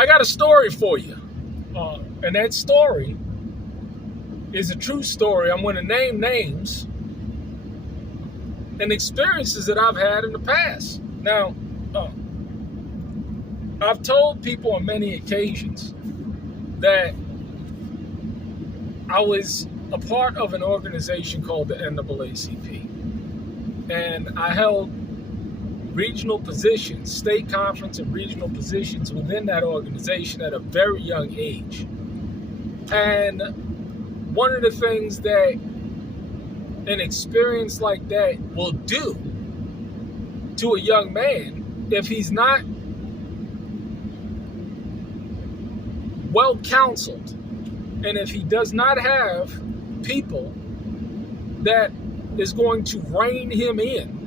I got a story for you. And that story is a true story. I'm going to name names and experiences that I've had in the past. Now, I've told people on many occasions that I was a part of an organization called the NAACP. And I held regional positions, state conference and regional positions within that organization at a very young age. And one of the things that an experience like that will do to a young man, if he's not well counseled, and if he does not have people that is going to rein him in,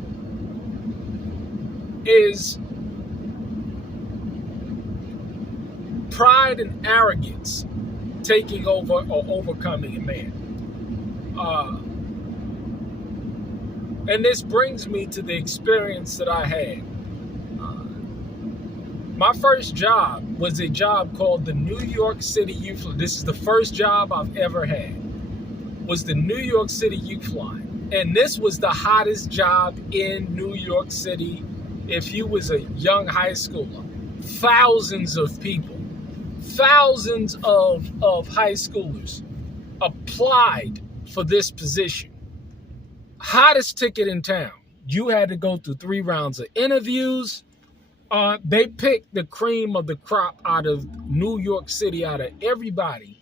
is pride and arrogance taking over or overcoming a man. And this brings me to the experience that I had. My first job was a job called the New York City Youth Line. This is the first job I've ever had, was the New York City Youth Line. And this was the hottest job in New York City if you was a young high schooler. Thousands of people, thousands of high schoolers applied for this position. Hottest ticket in town. You had to go through 3 rounds of interviews. They picked the cream of the crop out of New York City, out of everybody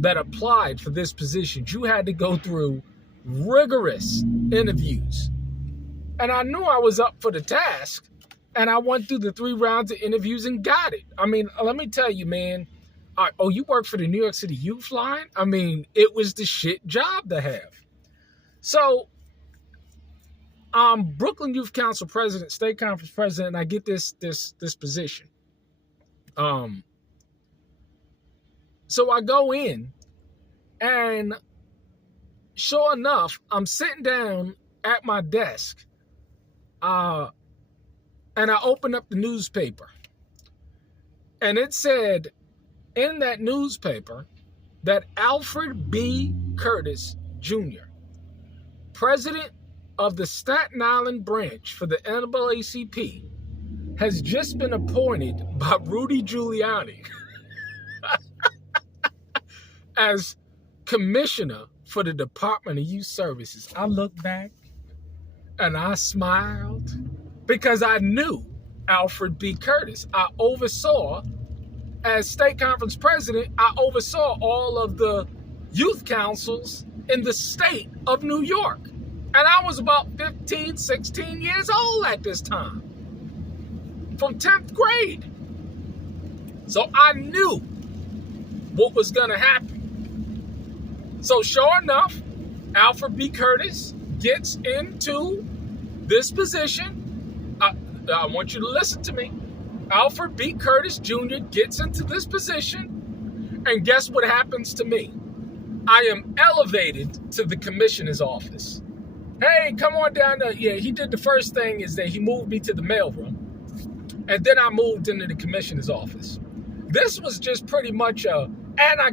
that applied for this position. You had to go through rigorous interviews. And I knew I was up for the task, and I went through the 3 rounds of interviews and got it. I mean, let me tell you, man, you work for the New York City Youth Line? I mean, it was the shit job to have. So, Brooklyn Youth Council president, state conference president, and I get this position. So I go in, and sure enough, I'm sitting down at my desk, and I open up the newspaper, and it said in that newspaper that Alfred B. Curtis Jr., president of the Staten Island branch for the NAACP, has just been appointed by Rudy Giuliani as commissioner for the Department of Youth Services. I looked back and I smiled because I knew Alfred B. Curtis. I oversaw, as state conference president, I oversaw all of the youth councils in the state of New York. And I was about 15, 16 years old at this time, from 10th grade. So I knew what was going to happen. So sure enough, Alfred B. Curtis gets into this position. I want you to listen to me. Alfred B. Curtis Jr. gets into this position, and guess what happens to me? I am elevated to the commissioner's office. Hey, come on down there. Yeah, he did the first thing is that he moved me to the mailroom, and then I moved into the commissioner's office. This was just pretty much and I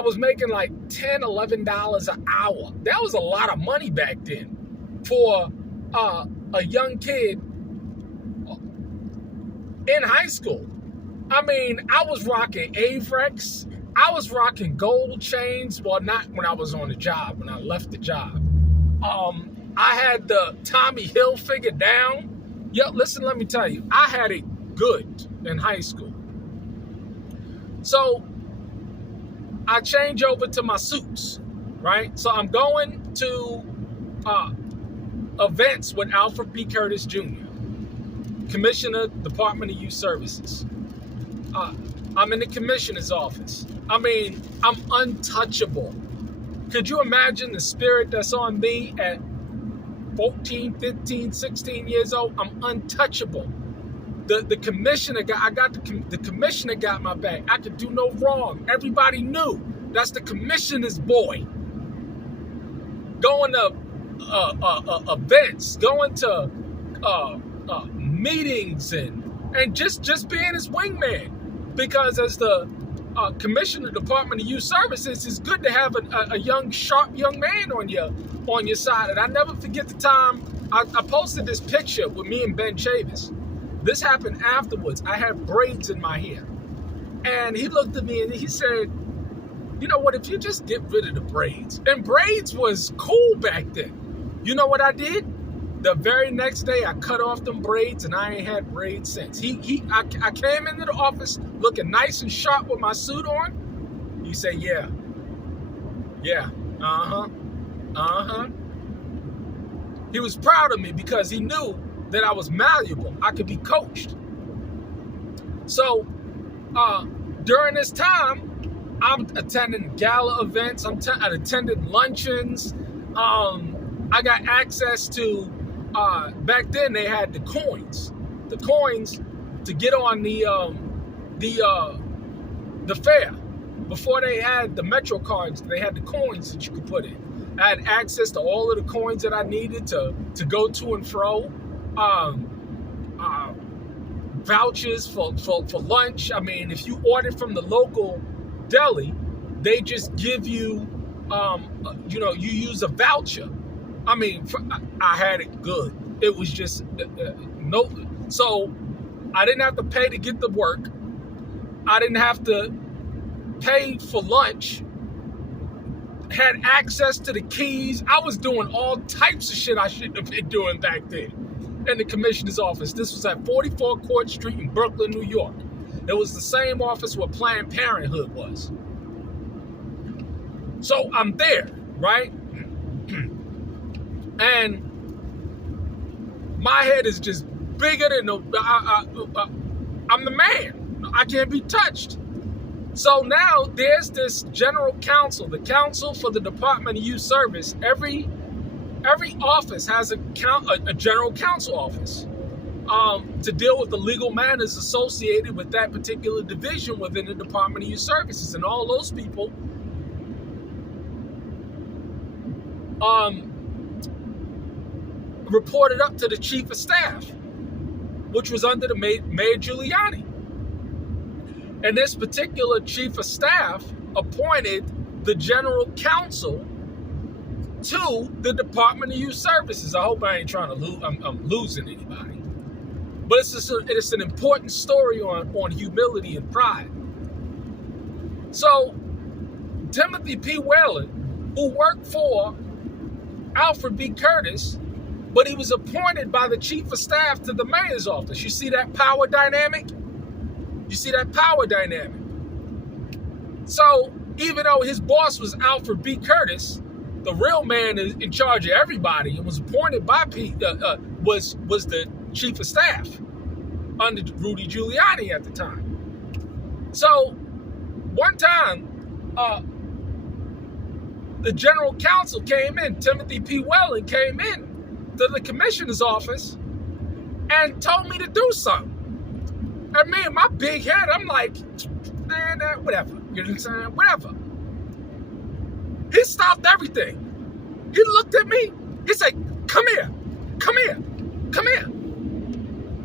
was making like $10, $11 an hour. That was a lot of money back then for a young kid in high school. I mean, I was rocking Avrex. I was rocking gold chains. Well, not when I was on the job, when I left the job. I had the Tommy Hilfiger down. Yo, listen, let me tell you, I had it good in high school. So I change over to my suits, right? So I'm going to events with Alfred B. Curtis Jr., Commissioner, Department of Youth Services. I'm in the commissioner's office. I mean, I'm untouchable. Could you imagine the spirit that's on me at 14, 15, 16 years old? I'm untouchable. The commissioner the commissioner got my back. I could do no wrong. Everybody knew that's the commissioner's boy. Going to events, going to meetings, and just being his wingman. because as the commissioner of the Department of Youth Services, it's good to have a young, sharp young man on your side. And I never forget the time I posted this picture with me and Ben Chavis. This happened afterwards. I had braids in my hair. And he looked at me and he said, you know what, if you just get rid of the braids. And braids was cool back then. You know what I did? The very next day, I cut off them braids, and I ain't had braids since. I came into the office looking nice and sharp with my suit on. He said, yeah, He was proud of me because he knew that I was malleable. I could be coached. So during this time, I'm attending gala events. I attended luncheons. I got access to, back then they had the coins to get on the fair. Before they had the Metro cards, they had the coins that you could put in. I had access to all of the coins that I needed to go to and fro. Vouchers for lunch. I mean, if you ordered from the local deli, they just give you, you use a voucher. I mean, I had it good. It was just no. So I didn't have to pay to get to work. I didn't have to pay for lunch. Had access to the keys. I was doing all types of shit I shouldn't have been doing back then in the commissioner's office. This was at 44 Court Street in Brooklyn, New York. It was the same office where Planned Parenthood was. So I'm there, right? And my head is just bigger than I'm the man. I can't be touched. So now there's this general counsel, the counsel for the Department of Youth Service. Every office has a general counsel office to deal with the legal matters associated with that particular division within the Department of Youth Services. And all those people reported up to the chief of staff, which was under the Mayor Giuliani. And this particular chief of staff appointed the general counsel to the Department of Youth Services. I hope I ain't trying to I'm losing anybody. But it's an important story on humility and pride. So Timothy P. Whalen, who worked for Alfred B. Curtis, but he was appointed by the chief of staff to the mayor's office. You see that power dynamic? So even though his boss was Alfred B. Curtis, the real man in charge of everybody and was appointed by was the chief of staff under Rudy Giuliani at the time. So one time, the general counsel came in, Timothy P. Whalen came in to the commissioner's office and told me to do something. And me in my big head, I'm like, man, whatever. You know what I'm saying? Whatever. He stopped everything. He looked at me. He said, come here.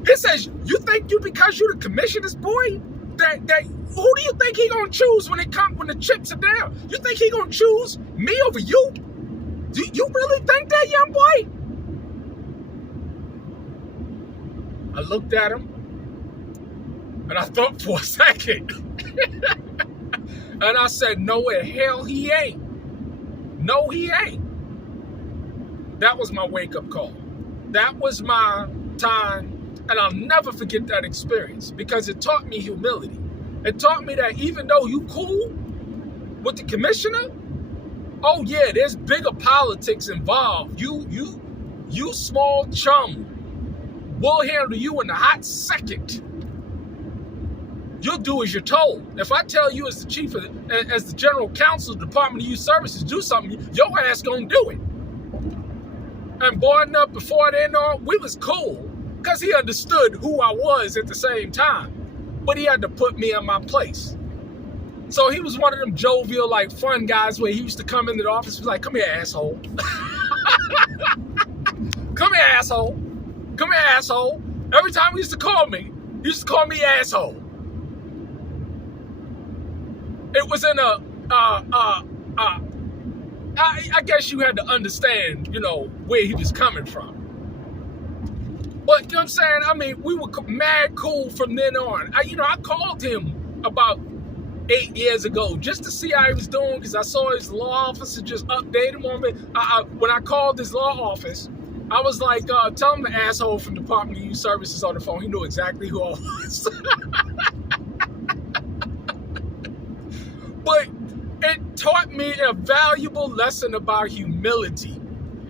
He says, you think because you're the commissioner's boy, that who do you think he gonna choose when the chips are down? You think he gonna choose me over you? Do you really think that, young boy? I looked at him and I thought for a second. And I said, no, hell he ain't. No, he ain't. That was my wake-up call. That was my time. And I'll never forget that experience because it taught me humility. It taught me that even though you cool with the commissioner, oh yeah, there's bigger politics involved. You small chum. We'll handle you in a hot second. You'll do as you're told. If I tell you as the general counsel of the Department of Youth Services do something, your ass gonna do it. And boy enough, before then, we was cool because he understood who I was at the same time. But he had to put me in my place. So he was one of them jovial, like fun guys where he used to come into the office and was like, come here, asshole. Come here, asshole. Come here, asshole. Every time he used to call me asshole. It was in a, I guess you had to understand, where he was coming from. But, you know what I'm saying? I mean, we were mad cool from then on. I called him about 8 years ago just to see how he was doing because I saw his law officer just update him on me. When I called his law office, I was like, tell him the asshole from Department of Youth Services on the phone. He knew exactly who I was. But it taught me a valuable lesson about humility.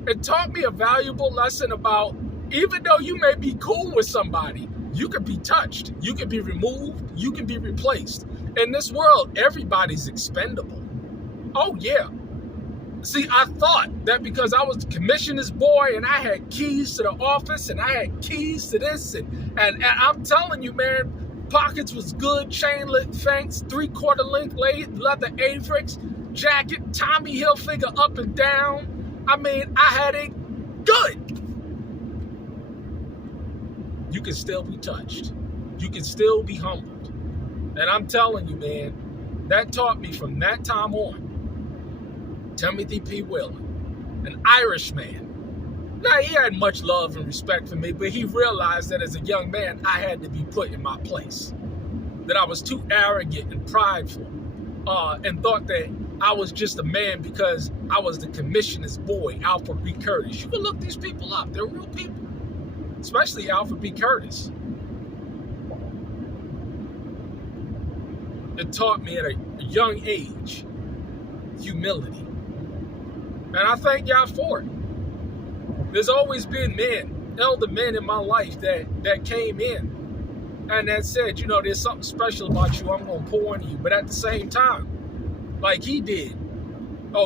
It taught me a valuable lesson about, even though you may be cool with somebody, you could be touched, you could be removed, you can be replaced. In this world, everybody's expendable. Oh, yeah. See, I thought that because I was the commissioner's boy and I had keys to the office and I had keys to this, and I'm telling you, man, pockets was good, chain lit Fanks, 3/4 length leather Avirex, jacket, Tommy Hilfiger up and down. I mean, I had it good. You can still be touched. You can still be humbled. And I'm telling you, man, that taught me from that time on. Timothy P. Whelan, an Irishman. Now, he had much love and respect for me, but he realized that as a young man, I had to be put in my place. That I was too arrogant and prideful, and thought that I was just a man because I was the commissioner's boy, Alfred B. Curtis. You can look these people up. They're real people, especially Alfred B. Curtis. It taught me at a young age humility. And I thank y'all for it. There's always been men, elder men in my life that came in and that said, there's something special about you, I'm going to pour into you. But at the same time, like he did,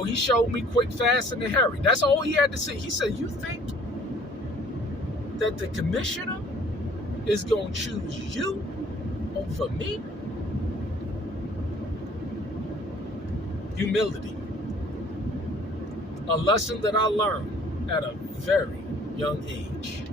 he showed me quick, fast, and in a hurry. That's all he had to say. He said, you think that the commissioner is going to choose you over me? Humility. A lesson that I learned at a very young age.